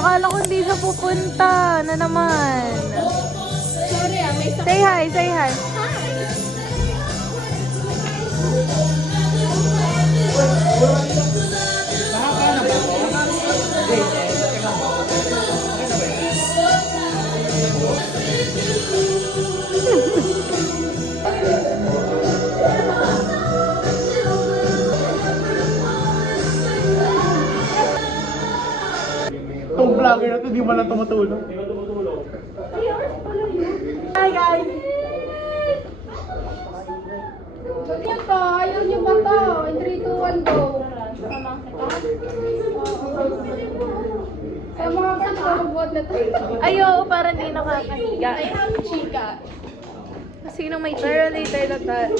akala ko hindi siya pupunta na naman. Sorry may Say hi, say hi. Itong vlogger na to, di mo lang tumutulong. Hi guys! Yan to, ayaw niyo ba to? In 3, 2, 1, go. Sa mga kanto, magbuhat na to. Ayo, para hindi nakakahiga. I have chika. Sino may chika? Pero later na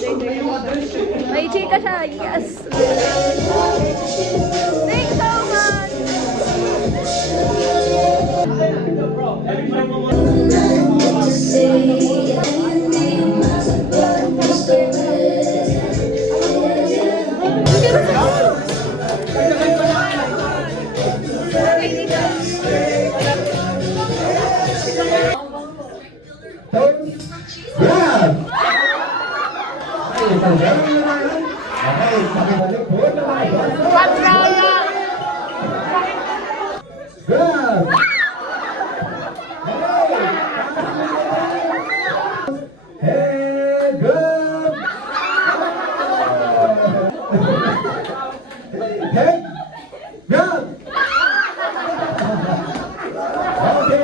may chika siya, yes! Thanks so much! Grab! Okay, pakibalik po naman. Grab! Hey, grab! Hey, grab! Okay,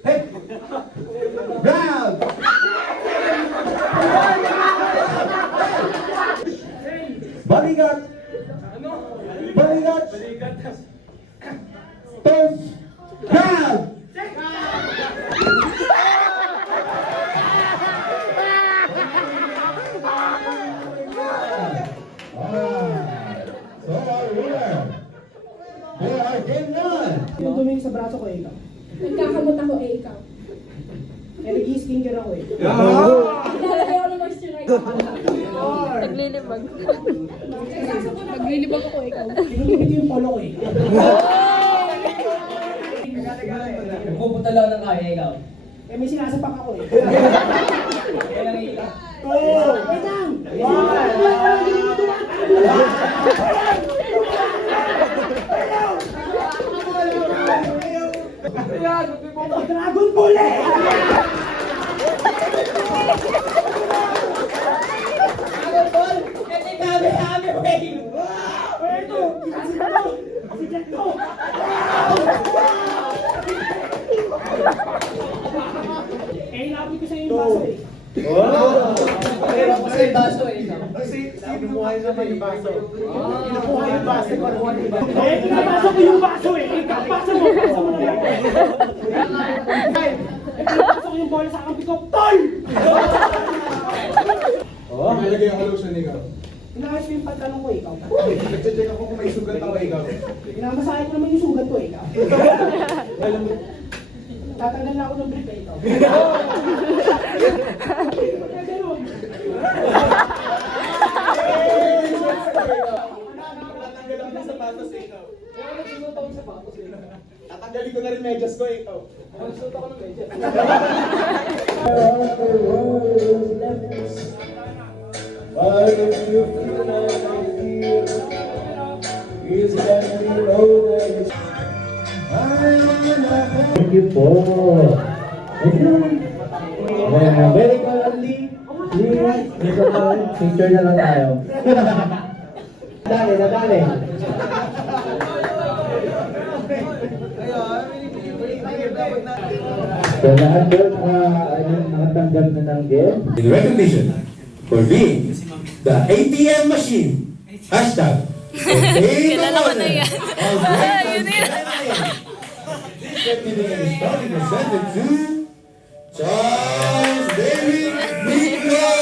hey! Grab! Balikat! Balikat! Toss! Grab! Alright. So our winner for our game 1. Yung tumingin sa braso ko eh, ikaw. Nagkakamot ako ikaw. Eh, nag-i-skincare ako eh. Nilalagay ako ng moisturizer. Naglilibag. Naglilibag ako ikaw. Tinutupit yung polo ko eh. Pupunta lang ng kaya ikaw. Eh, may sinasapak ako eh. Kaya lang iiyak. Wait lang! Dragon Ball eh! Dragon Ball! Kasi kami wave! Ito! Sigat ko! Eh, inabot ko sa'yo yung baso eh. Pero kasi yung baso eh. Kinukuha yung baso ko. Eh, pinapasok ko yung baso eh. Ikaw, baso mo naman. Pinapasok ko yung bola sa kampi ko. Tol! Oh, malagay ang lotion ikaw. Inayos ko yung pantalon ko ikaw. Nagche-check ako kung may sugat ako ikaw. Pinamasahe ko naman yung sugat ko ikaw. Tatanggal na ako ng brief eh ikaw. Kaya ganun. Tatanggal ako ng sapatos ikaw. Tatanggalin ko na rin medyas ko ikaw. Nagsuot ako ng medyo. Thank you po. Very kindly. Picture na lang tayo. Nadali. So lahat doon nakatanggap na ng game. In recognition for being the ATM machine. Hashtag. Kilala ko na yan. Yun yan. This recognition is proudly presented to Charles David Nico.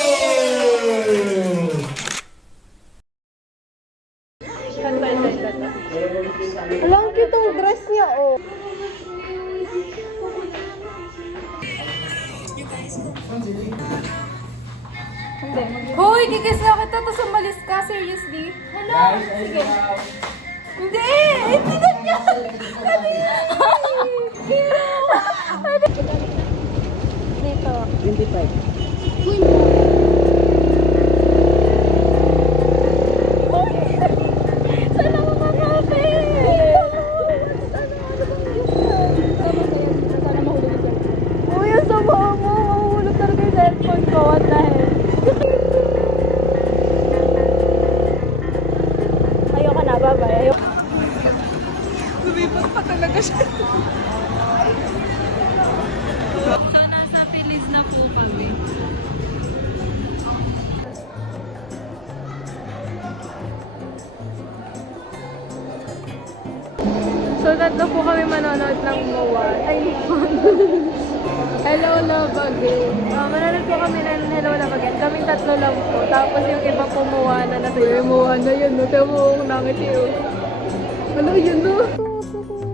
Alam kitong dress niya, oh. Hoy, kikis na kita, tapos umalis ka. seriously? Hello? Guys, Sige. wow. Hindi! Hindi ganyan! Dito. 25. Sana mo makape! Uy, ang sama mo! Mahulog talaga yung cellphone ko. What the hell? Ayoko na, bye-bye. Ayoko. Lumipas pa talaga siya. So, nasa Feliz na po kami. So, tatlo po kami manonood ng MOA. Ay, Hello, Love Again. Manonood po kami ng Hello, Love Again. Kaming tatlo lang po. Tapos yung iba po MOA na nasa iyo. MOA na yun, no? Tayo mo kung nakit yun. Ano yun, no?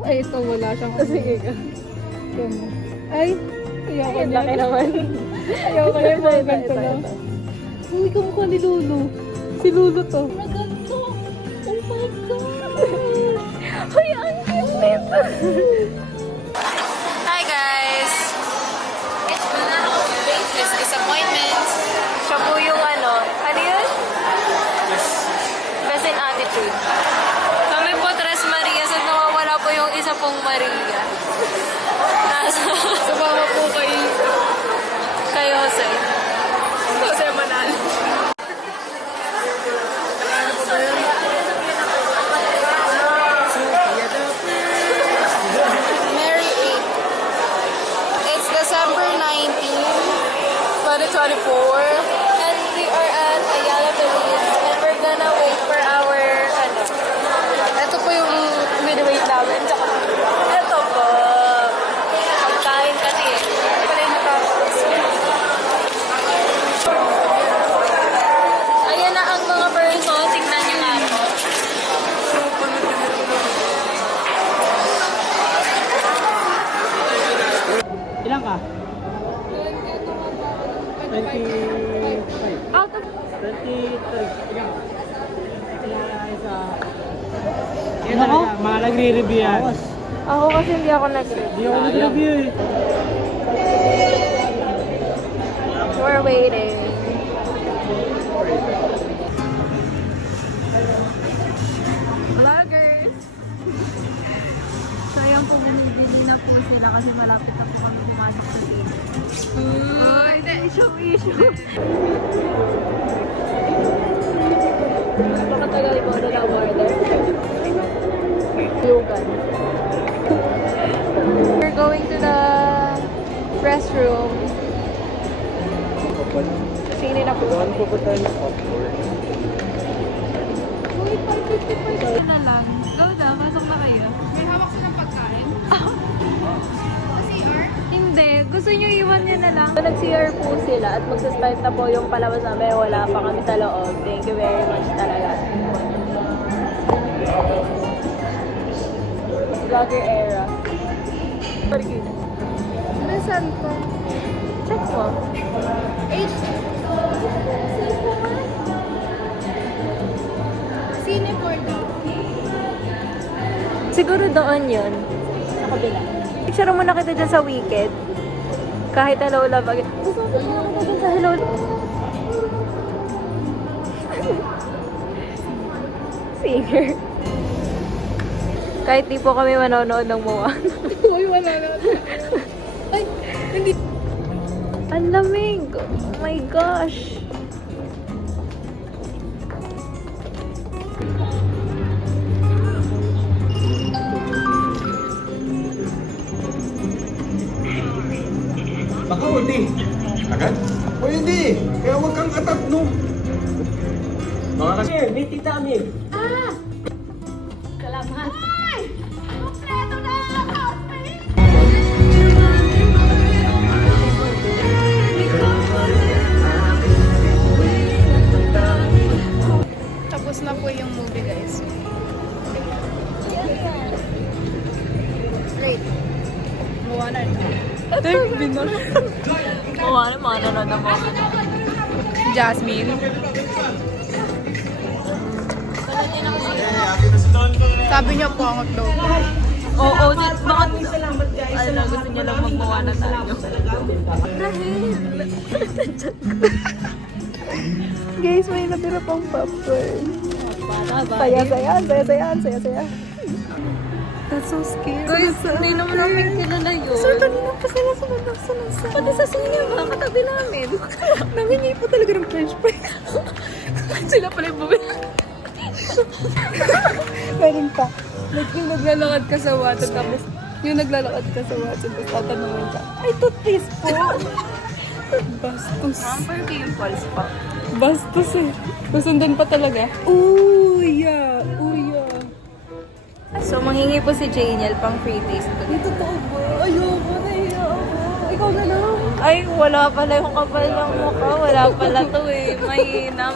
Ay, ito wala siyang... Sige ka. Ay, ayoko na. Laki naman. Ayoko na yung mga ganito lang. Uy, kamukha ni Lulu. Si Lulu to. Ganito. Oh my God. Ay, ang cute nito. Hi guys! This disappointment. Siya po yung ano yun? Best in attitude. Kami po, Tres Marias at nawawala po yung isa pong Maria. Sumama po kay Jose. Jose Manalo. Mary 8. It's December 19, 2024. And we are at Ayala Village. And we're gonna wait for our, ito po yung wait namin. Tsaka, ito po. Pagkain kasi. Pala yung natapos. Ayan na ang mga person. Tingnan nyo nga po. Ilan ka? 25. Out of 23. Ikaw? Isa. Yan talaga, mga nagre-review yan. Ako kasi hindi ako nag-review. Hindi ako nag-review eh. We're waiting. Vloggers! So, ayan po, bumibili na po sila kasi malapit na po kami pumasok sa game. Hindi, issue. Napakatagal mo na lang order. Lugan. We're going to the restroom. Sini na po. Uy, 5:55 na lang. Go na, pasok na kayo. May hawak silang pagkain. CR? Hindi, gusto nyo iwan nyo na lang. Nag-CR po sila at magsa-start na po yung palabas namin. Wala pa kami sa loob. Thank you very much talaga. Vlogger era. Nasaan ko? Check mo. H. Cinecord daw. Siguro doon yun. Sa kabila. Picture mo na kita dyan sa Wicked. Kahit Hello Love Again. Gusto ko na kita dyan sa Hello Love. Singer. Kahit di po kami manonood ng MOA. Uy, wala na. Ay, hindi. Ang lamig. Oh my gosh. Baka hindi. Agad? Pwede. Kaya huwag kang atak, no? Baka kasi... May tita kami. Salamat. Kompleto na! Tapos na po yung movie, guys. Late. Buwana na. MOA na mga nanonood ng MOA. Jasmine. Sabi niya po ang daw. Oo, bakit salamat guys. Ano, gusto niya lang magmawa na tayo. Guys, may natira pang popcorn. Saya. That's so scary. Guys, hindi naman namin kilala yun. Sir, kanina pa sila sunod-sunod. Pati sa cinema, katabi namin. Namingi po talaga ng french fries. Sila pala yung bumili. Meron pa. Yung naglalakad ka sa Watson, tapos yung naglalakad ka sa Watson, tapos tatanungin ka, ay, toothpaste po. Bastos. Parang yung pulse pa. Bastos eh. Kusundan pa talaga. Uya. So, manghingi po si Janiel pang free taste ko. Ay, totoo ba? Ayoko, nahiya ako. Ikaw na lang. Ay, wala pala yung kapal ng mukha. Wala pala to eh. Mahina.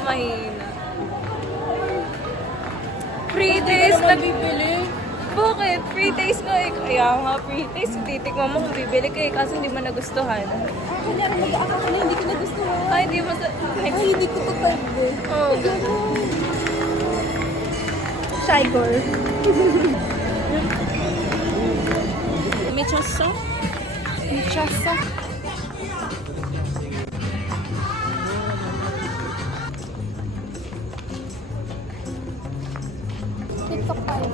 Free taste na bibili. Bakit? Free taste nga eh. Kaya nga free taste. Titikman mo kung bibili ka eh. Kaso hindi mo nagustuhan. Kunyari mag-aaka ka na, hindi ko nagustuhan. Ay, hindi mo sa... Ay, hindi ko to type eh. Oh, Shy girl. Michoso? TikTok tayo.